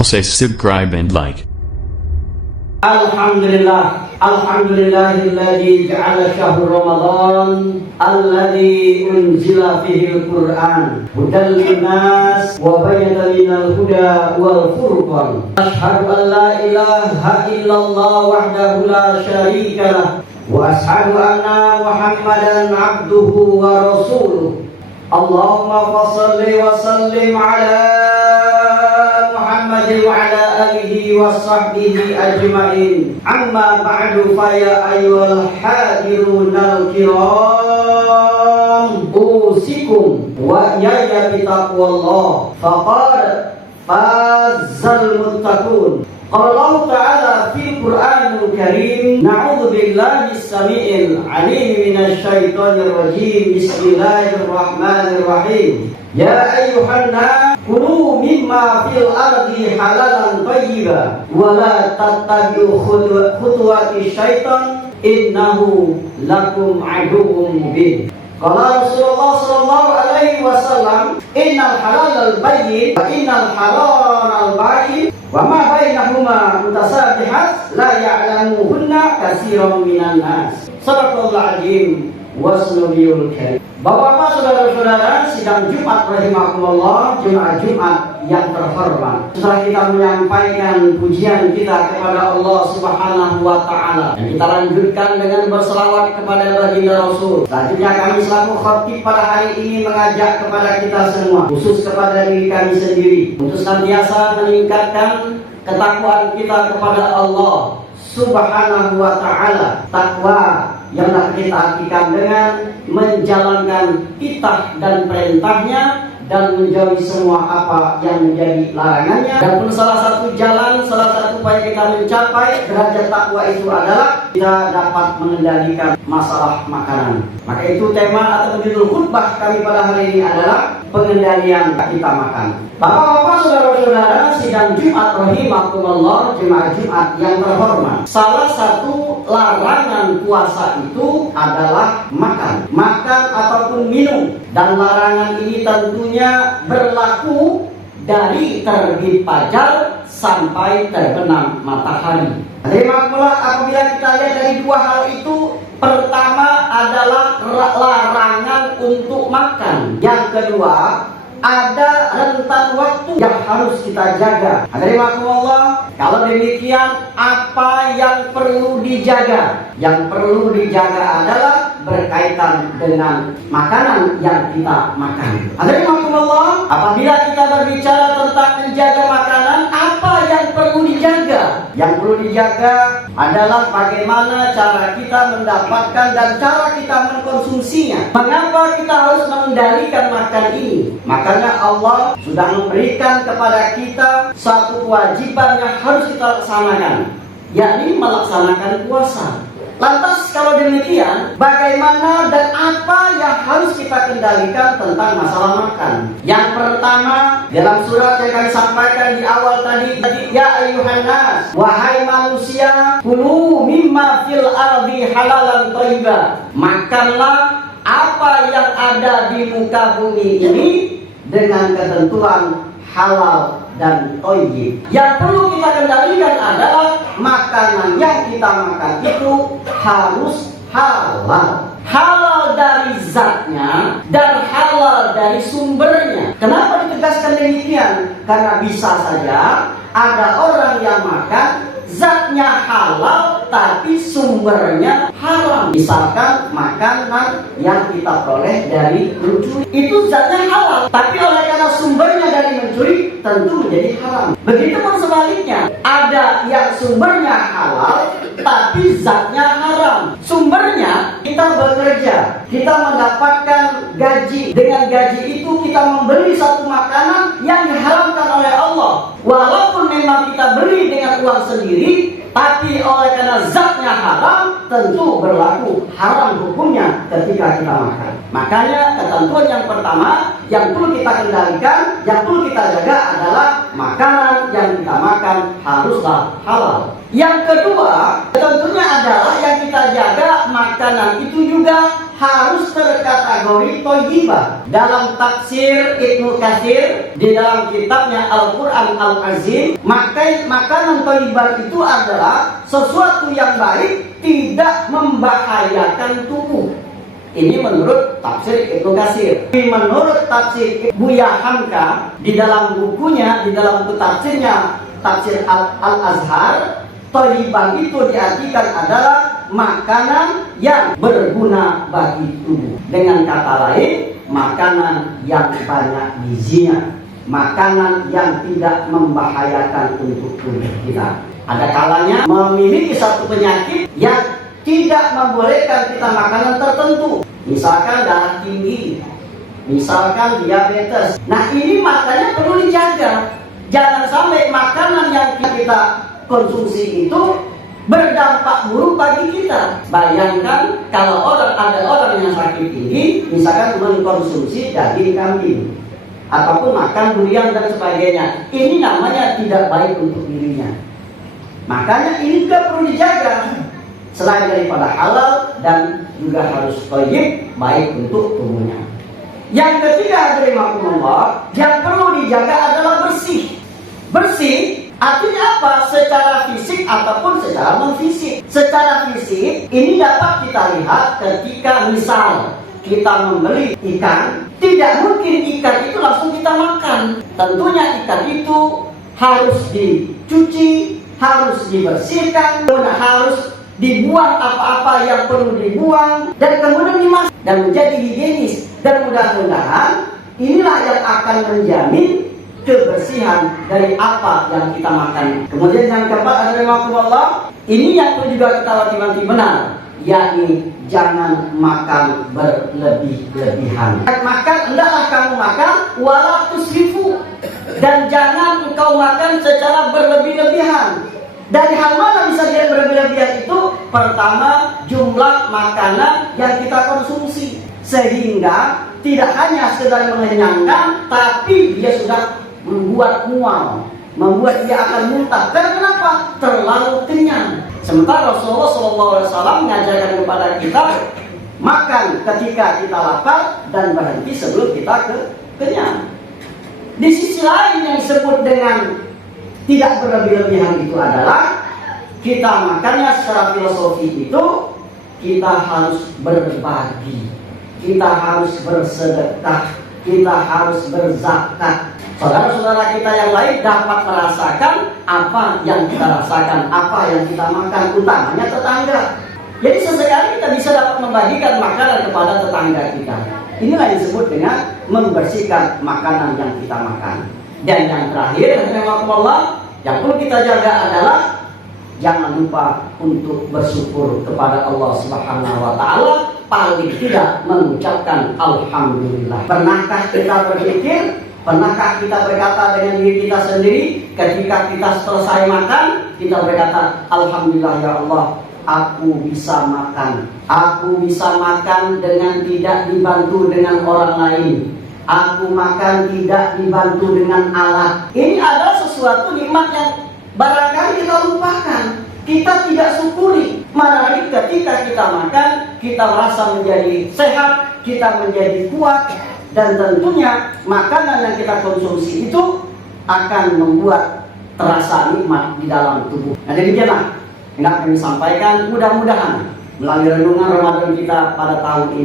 Say subscribe and like. Alhamdulillah, alhamdulillahilladzi ja'ala syahr Ramadan alladzi unzila fihi al-Qur'an hudal linnas wa bayyana minal huda wal furqan. Asyhadu an la ilaha illallah wahdahu la syarika lah wa asyhadu anna Muhammadan abduhu wa rasuluh. Allahumma shalli wa sallim ala Muhammad wa ala alihi wa sahbihi ajma'in. Amma ba'du fa ya ayyuhal hadirun al-kiram, usikum wa iyaya bitaqwallah faqad fazal muttaqun. Qala Allah Ta'ala fil Qur'anil Karim, na'udzu billahi as-sami'il 'alim minasy syaithanir rajim. Bismillahirrahmanirrahim. Ya ayyuhan nas kulu mimma fil ardi halalan thayyiban wa la tattabi'u khutuwati syaitan innahu lakum aduwwun mubin. Qala Rasulullah sallallahu alaihi wasallam, innal halalal bayyin wa innal haramal bayyin wa ma bainahuma mutasabihat la ya'lamuhunna katsiran minan nas. Shadaqallahul azim wa sanabiyul karim. Bapak-bapak, saudara-saudara, sidang Jumat rahimakumullah, Jumat yang terhormat. Setelah kita menyampaikan pujian kita kepada Allah Subhanahu wa Ta'ala, dan kita lanjutkan dengan berselawat kepada baginda Rasul. Selanjutnya kami selaku khatib pada hari ini mengajak kepada kita semua, khusus kepada diri kami sendiri, untuk senantiasa meningkatkan ketakwaan kita kepada Allah Subhanahu wa Ta'ala. Takwa yang dapat kita artikan dengan menjalankan titah dan perintahnya dan menjauhi semua apa yang menjadi larangannya. Dan pun salah satu jalan, salah satu upaya kita mencapai derajat takwa itu adalah kita dapat mengendalikan masalah makanan. Maka itu tema atau judul khutbah kami pada hari ini adalah pengendalian kita makan. Bapak-bapak, saudara-saudara, sidang Jumat rahimakumullah, jemaah Jumat yang terhormat. Salah satu larangan puasa itu adalah makan ataupun minum. Dan larangan ini tentunya berlaku dari terbit fajar sampai terbenam matahari. Rahimakumullah, apabila kita lihat dari dua hal itu, pertama adalah larangan untuk makan. Yang kedua, ada rentang waktu yang harus kita jaga. Rahimakumullah, kalau demikian apa yang perlu dijaga? Yang perlu dijaga adalah berkaitan dengan makanan yang kita makan. Rahimakumullah, apabila kita berbicara tentang menjaga makanan, apa yang perlu dijaga? Yang perlu dijaga adalah bagaimana cara kita mendapatkan dan cara kita mengkonsumsinya. Mengapa kita harus mengendalikan makan ini? Makanya Allah sudah memberikan kepada kita satu kewajiban yang harus kita laksanakan, yakni melaksanakan puasa. Lantas kalau demikian, bagaimana dan apa yang harus kita kendalikan tentang masalah makan? Yang pertama, dalam surat yang kami sampaikan di awal tadi, ya ayyuhan nas, wahai manusia, kulu mimma fil ardi halalan thayyiban. Makanlah apa yang ada di muka bumi ini dengan ketentuan halal dan thayyib. Yang perlu kita kendalikan adalah makanan yang kita makan itu harus halal. Halal dari zatnya dan halal dari sumbernya. Kenapa ditegaskan demikian? Karena bisa saja ada orang yang makan zatnya halal tapi sumbernya haram. Misalkan makanan yang kita peroleh dari mencuri, itu zatnya halal, tapi oleh karena sumbernya dari mencuri tentu menjadi haram. Begitupun sebaliknya, ada yang sumbernya halal tapi zatnya haram. Sumbernya kita bekerja, kita mendapatkan gaji. Dengan gaji itu kita membeli satu makanan yang diharamkan oleh Allah. Walaupun memang kita beli dengan uang sendiri, tapi oleh karena zatnya haram, tentu berlaku haram hukumnya ketika kita makan. Makanya ketentuan yang pertama yang perlu kita kendalikan, yang perlu kita jaga adalah makanan yang kita makan haruslah halal. Yang kedua tentunya adalah yang kita jaga makanan itu juga harus terkategori thayyibah. Dalam tafsir Ibnu Katsir di dalam kitabnya Al-Qur'an Al-Azim, makanan thayyibah itu adalah sesuatu yang baik, tidak membahayakan tubuh. Ini menurut tafsir Ibnu Katsir. Menurut tafsir Buya Hamka di dalam bukunya, di dalam tafsirnya Tafsir Al-Azhar, thayyibah itu diartikan adalah makanan yang berguna bagi tubuh. Dengan kata lain, makanan yang banyak gizinya, makanan yang tidak membahayakan untuk tubuh kita. Ada kalanya memiliki satu penyakit yang tidak membolehkan kita makanan tertentu, misalkan darah tinggi, misalkan diabetes. Nah, ini makanya perlu dijaga. Jangan sampai makanan yang kita konsumsi itu berdampak buruk bagi kita. Bayangkan kalau ada orang yang sakit tinggi, misalkan mengkonsumsi daging kambing ataupun makan durian dan sebagainya. Ini namanya tidak baik untuk dirinya. Makanya ini juga perlu dijaga. Selain daripada halal dan juga harus thayyib, baik untuk tubuhnya. Yang ketiga, hadirin yang perlu dijaga adalah bersih. Bersih artinya apa? Secara fisik ataupun secara non-fisik. Secara fisik ini dapat kita lihat ketika misal kita membeli ikan, tidak mungkin ikan itu langsung kita makan. Tentunya ikan itu harus dicuci, harus dibersihkan, harus dibuang apa-apa yang perlu dibuang, dan kemudian dimasak dan menjadi higienis. Dan mudah-mudahan inilah yang akan menjamin kebersihan dari apa yang kita makan. Kemudian yang keempat adalah ini yang perlu juga kita waktu benar, yakni jangan makan berlebih-lebihan. Hendaklah kamu makan wala tusrifu, dan jangan engkau makan secara berlebih-lebihan. Dari hal mana bisa dia berlebih-lebihan itu? Pertama, jumlah makanan yang kita konsumsi, sehingga tidak hanya sekedar mengenyangkan, tapi dia sudah membuat mual, membuat dia akan muntah. Karena kenapa? Terlalu kenyang. Sementara Rasulullah SAW mengajarkan kepada kita makan ketika kita lapar dan berhenti sebelum kita kenyang. Di sisi lain yang disebut dengan tidak berlebih-lebihan itu adalah kita makannya secara filosofi itu kita harus berbagi, kita harus bersedekah, kita harus berzakat. Saudara-saudara kita yang lain dapat merasakan apa yang kita rasakan, apa yang kita makan, utamanya tetangga. Jadi sesekali kita bisa dapat membagikan makanan kepada tetangga kita. Inilah yang disebut dengan membersihkan makanan yang kita makan. Dan yang terakhir, yang perlu kita jaga adalah jangan lupa untuk bersyukur kepada Allah Subhanahu wa Ta'ala. Paling tidak mengucapkan alhamdulillah. Pernahkah kita berpikir, pernahkah kita berkata dengan diri kita sendiri ketika kita selesai makan, kita berkata alhamdulillah ya Allah, aku bisa makan. Aku bisa makan dengan tidak dibantu dengan orang lain. Aku makan tidak dibantu dengan alat. Ini adalah sesuatu nikmat yang barangkali kita lupakan, kita tidak syukuri. Mana lagi ketika kita makan, kita merasa menjadi sehat, kita menjadi kuat, dan tentunya makanan yang kita konsumsi itu akan membuat terasa nikmat di dalam tubuh. Nah, demikianlah yang kami sampaikan. Mudah-mudahan melalui renungan Ramadan kita pada tahun ini